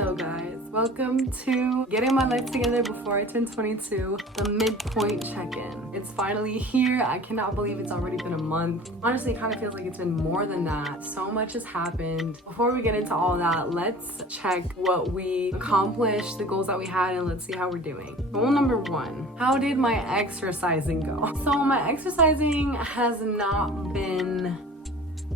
Hello guys, welcome to getting my life together before I turn 22, the midpoint check-in. It's finally here. I cannot believe it's already been a month. Honestly, it kind of feels like it's been more than that. So much has happened. Before we get into all that, let's check what we accomplished, the goals that we had, and let's see how we're doing. Goal number 1, how did my exercising go? So my exercising has not been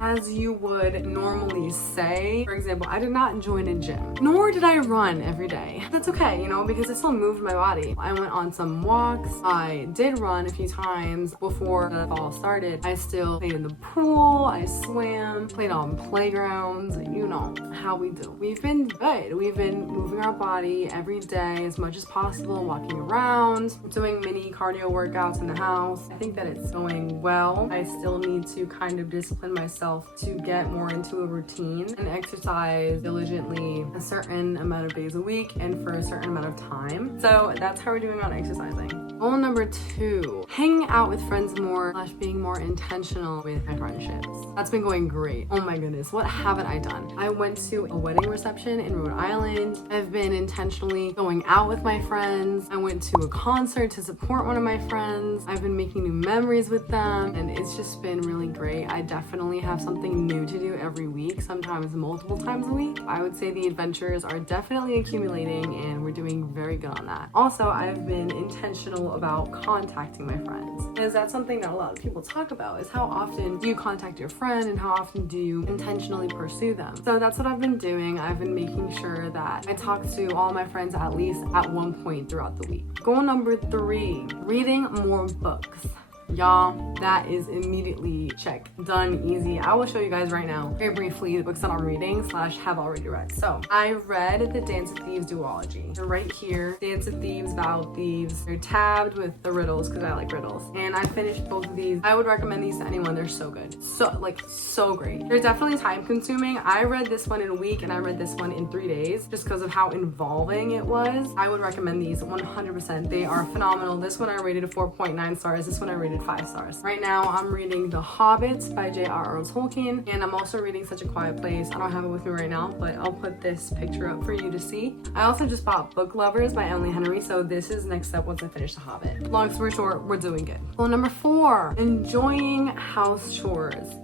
as you would normally say. For example, I did not join a gym, nor did I run every day. That's okay, you know, because I still moved my body. I went on some walks. I did run a few times before the fall started. I still played in the pool. I swam, played on playgrounds. You know how we do. We've been good. We've been moving our body every day as much as possible, walking around, doing mini cardio workouts in the house. I think that it's going well. I still need to kind of discipline myself to get more into a routine and exercise diligently a certain amount of days a week and for a certain amount of time. So that's how we're doing on exercising. Goal number 2, hanging out with friends more / being more intentional with my friendships. That's been going great. Oh my goodness, what haven't I done? I went to a wedding reception in Rhode Island. I've been intentionally going out with my friends. I went to a concert to support one of my friends. I've been making new memories with them and it's just been really great. I definitely have something new to do every week, sometimes multiple times a week. I would say the adventures are definitely accumulating and we're doing very good on that. Also, I've been intentional about contacting my friends, because that's something that a lot of people talk about, is how often do you contact your friend and how often do you intentionally pursue them. So that's what I've been doing. I've been making sure that I talk to all my friends at least at one point throughout the week. Goal number 3, reading more books. Y'all, that is immediately check, done, easy. I will show you guys right now, very briefly, the books that I'm reading / have already read. So I read the Dance of Thieves duology. They're right here. Dance of Thieves, Vow of Thieves. They're tabbed with the riddles because I like riddles. And I finished both of these. I would recommend these to anyone. They're so good. So great. They're definitely time consuming. I read this one in a week and I read this one in 3 days just because of how involving it was. I would recommend these 100%. They are phenomenal. This one I rated a 4.9 stars. This one I rated 5 stars. Right now I'm reading The Hobbit by J.R.R. Tolkien, and I'm also reading Such a Quiet Place. I don't have it with me right now, but I'll put this picture up for you to see. I also just bought Book Lovers by Emily Henry, so this is next step once I finish The Hobbit. Long story short, we're doing good. Goal number 4, enjoying house chores.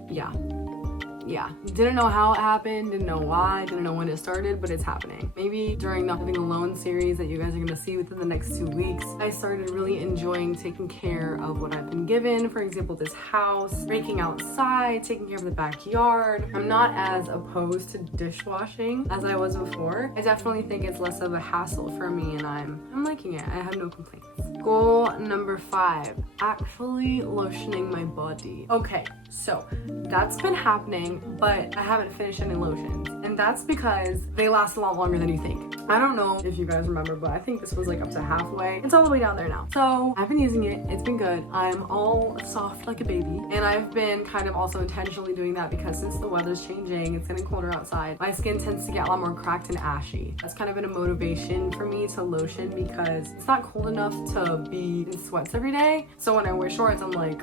Yeah, didn't know how it happened, didn't know why, didn't know when it started, but it's happening. Maybe during the Living Alone series that you guys are gonna see within the next 2 weeks, I started really enjoying taking care of what I've been given. For example, this house, raking outside, taking care of the backyard. I'm not as opposed to dishwashing as I was before. I definitely think it's less of a hassle for me and I'm liking it. I have no complaints. Goal number 5, actually lotioning my body. Okay, so that's been happening, but I haven't finished any lotions. And that's because they last a lot longer than you think. I don't know if you guys remember, but I think this was like up to halfway. It's all the way down there now. So I've been using it. It's been good. I'm all soft like a baby. And I've been kind of also intentionally doing that because since the weather's changing, it's getting colder outside, my skin tends to get a lot more cracked and ashy. That's kind of been a motivation for me to lotion because it's not cold enough to be in sweats every day. So when I wear shorts, I'm like,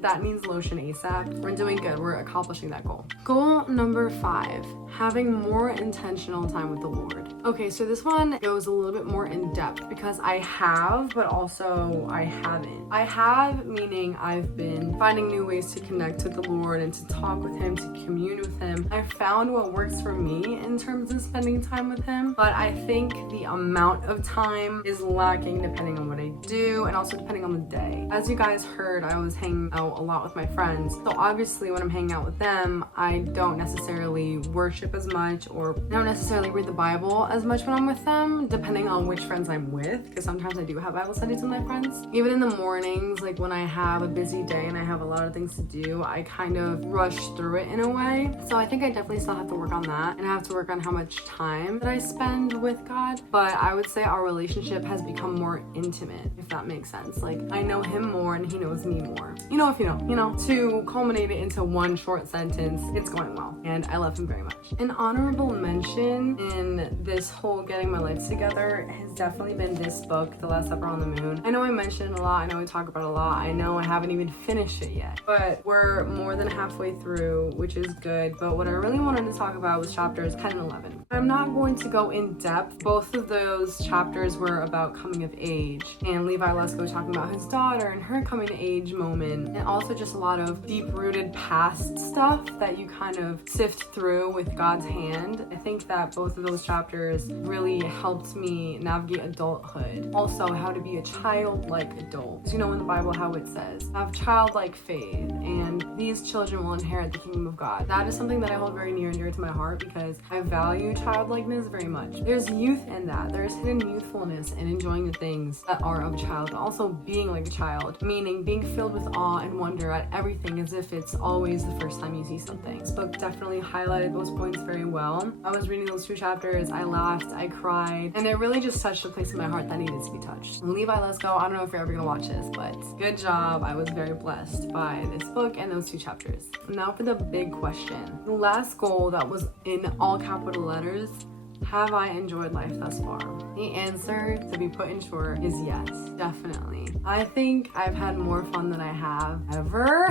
that means lotion ASAP. We're doing good. We're accomplishing that goal. Goal number 5, having more intentional time with the Lord. Okay, so this one goes a little bit more in depth because I have, but also I haven't. I have, meaning I've been finding new ways to connect with the Lord and to talk with Him, to commune with Him. I found what works for me in terms of spending time with Him, but I think the amount of time is lacking depending on what I do and also depending on the day. As you guys heard, I was hanging out a lot with my friends. So obviously when I'm hanging out with them, I don't necessarily worship as much or I don't necessarily read the Bible as much when I'm with them, depending on which friends I'm with, because sometimes I do have Bible studies with my friends. Even in the mornings, like when I have a busy day and I have a lot of things to do, I kind of rush through it in a way. So I think I definitely still have to work on that and I have to work on how much time that I spend with God. But I would say our relationship has become more intimate, if that makes sense. Like I know Him more and He knows me more. You know, if to culminate it into one short sentence, it's going well. And I love him very much. An honorable mention in this whole getting my life together has definitely been this book, The Last Supper on the Moon. I know I mentioned it a lot. I know we talk about it a lot. I know I haven't even finished it yet, but we're more than halfway through, which is good. But what I really wanted to talk about was chapters 10 and 11. I'm not going to go in depth. Both of those chapters were about coming of age, and Levi Lesko talking about his daughter and her coming of age moment, and also just a lot of deep-rooted past stuff that you kind of sift through with God's hand. I think that both of those chapters really helped me navigate adulthood. Also, how to be a childlike adult. Because in the Bible how it says, have childlike faith, and these children will inherit the kingdom of God. That is something that I hold very near and dear to my heart because I value childlikeness very much. There's youth in that. There's hidden youthfulness in enjoying the things that are of a child, but also being like a child, meaning being filled with awe and wonder at everything as if it's always the first time you see something. This book definitely highlighted those points very well. I was reading those 2 chapters, I laughed, I cried, and it really just touched a place in my heart that needed to be touched. Levi Lesko, I don't know if you're ever gonna watch this, but good job. I was very blessed by this book and those 2 chapters. Now for the big question. The last goal that was in all capital letters: have I enjoyed life thus far? The answer, to be put in short, is yes, definitely. I think I've had more fun than I have ever,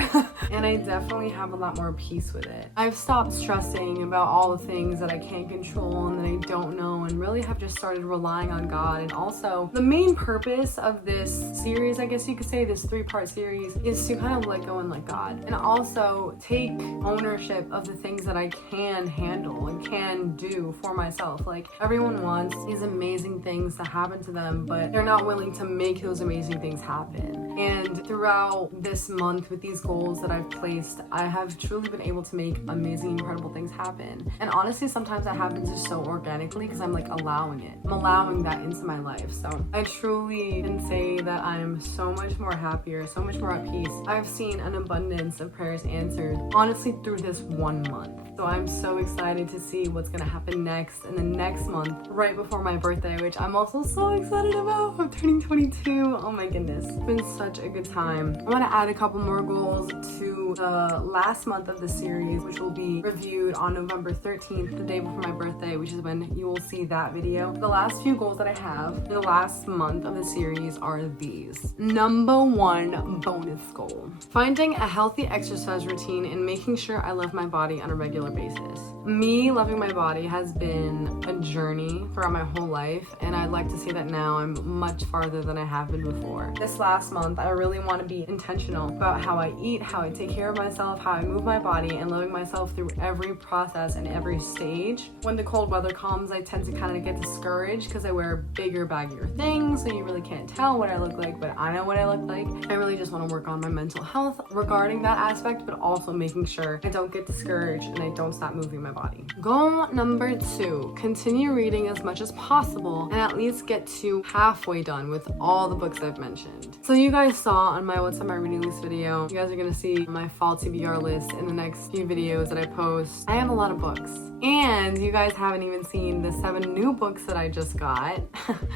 and I definitely have a lot more peace with it. I've stopped stressing about all the things that I can't control and that I don't know, and really have just started relying on God. And also, the main purpose of this series, I guess you could say, this 3-part series, is to kind of let go and let God. And also take ownership of the things that I can handle and can do for myself. Like, everyone wants these amazing things to happen to them, but they're not willing to make those amazing things happen. And throughout this month with these goals that I've placed, I have truly been able to make amazing, incredible things happen. And honestly, sometimes that happens just so organically because I'm like allowing it. I'm allowing that into my life. So I truly can say that I'm so much more happier, so much more at peace. I've seen an abundance of prayers answered, honestly, through this 1 month. So I'm so excited to see what's gonna happen next in the next month, right before my birthday, which I'm also so excited about. I'm turning 22. Oh my goodness. It's been such a good time. I want to add a couple more goals to the last month of the series, which will be reviewed on November 13th, the day before my birthday, which is when you will see that video. The last few goals that I have in the last month of the series are these. Number 1 bonus goal: finding a healthy exercise routine and making sure I love my body on a regular basis. Me loving my body has been a journey throughout my whole life, and I'd like to say that now I'm much farther than I have been before. This last month, I really want to be intentional about how I eat, how I take care of myself, how I move my body, and loving myself through every process and every stage. When the cold weather comes, I tend to kind of get discouraged because I wear bigger, baggier things, so you really can't tell what I look like, but I know what I look like. I really just want to work on my mental health regarding that aspect, but also making sure I don't get discouraged and I don't stop moving my body. Goal number 2, continue reading as much as possible and at least get to halfway done with all the books I've mentioned. So you guys saw on my What's on My Reading List video, you guys are gonna see my fall TBR list in the next few videos that I post. I have a lot of books, and you guys haven't even seen the 7 new books that I just got.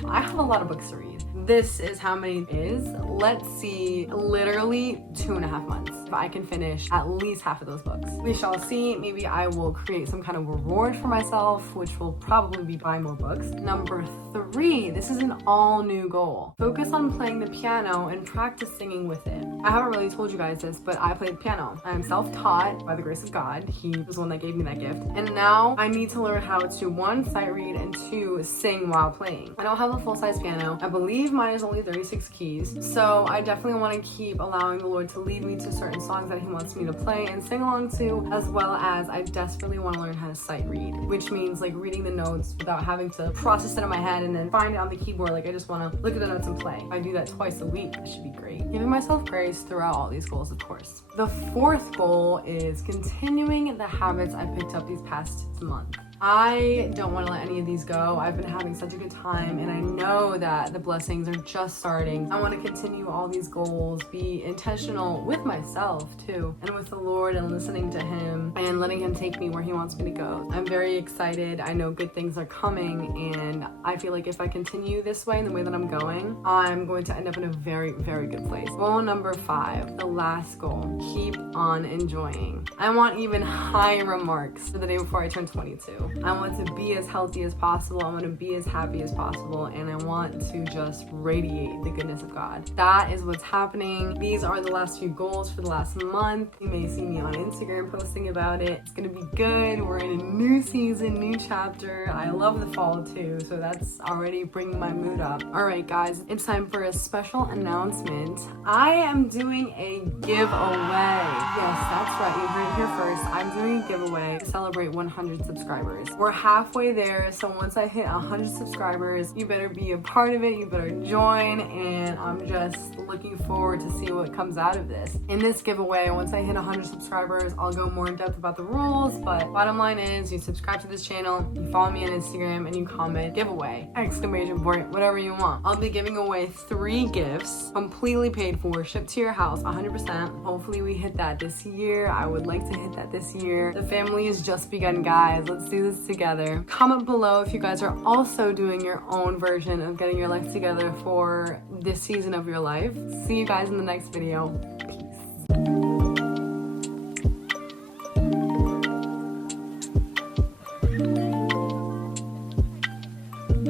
I have a lot of books to read. This is how many it is. Let's see, literally 2.5 months. If I can finish at least half of those books. We shall see. Maybe I will create some kind of reward for myself, which will probably be buy more books. Number 3, this is an all new goal. Focus on playing the piano and practice singing with it. I haven't really told you guys this, but I play the piano. I am self-taught by the grace of God. He was the one that gave me that gift. And now I need to learn how to 1, sight read, and 2, sing while playing. I don't have a full-size piano. I believe mine is only 36 keys. So I definitely want to keep allowing the Lord to lead me to certain songs that he wants me to play and sing along to, as well as I desperately want to learn how to sight read, which means like reading the notes without having to process it in my head and then find it on the keyboard. Like, I just want to look at the notes and play. If I do that twice a week, that should be great. Giving myself grace throughout all these goals, of course. The 4th goal is continuing the habits I picked up these past months. I don't want to let any of these go. I've been having such a good time, and I know that the blessings are just starting. I want to continue all these goals, be intentional with myself too, and with the Lord, and listening to him and letting him take me where he wants me to go. I'm very excited. I know good things are coming, and I feel like if I continue this way, in the way that I'm going to end up in a very, very good place. Goal number 5, the last goal, keep on enjoying. I want even higher marks for the day before I turn 22. I want to be as healthy as possible. I want to be as happy as possible, and I want to just radiate the goodness of God. That is what's happening. These are the last few goals for the last month. You may see me on Instagram posting about it. It's gonna be good. We're in a new season, new chapter. I love the fall too, so that's already bringing my mood up. All right, guys, it's time for a special announcement. I am doing a giveaway. Yes, that's right. You heard it here first. I'm doing a giveaway to celebrate 100 subscribers. We're halfway there, so once I hit 100 subscribers, you better be a part of it. You better join, and I'm just looking forward to see what comes out of this. In this giveaway, once I hit 100 subscribers, I'll go more in depth about the rules, but bottom line is you subscribe to this channel, you follow me on Instagram, and you comment giveaway, exclamation point, whatever you want. I'll be giving away 3 gifts, completely paid for, shipped to your house, 100%. Hopefully we hit that this year. I would like to hit that this year. The family has just begun, guys. Let's do this together. Comment below if you guys are also doing your own version of getting your life together for this season of your life. See you guys in the next video.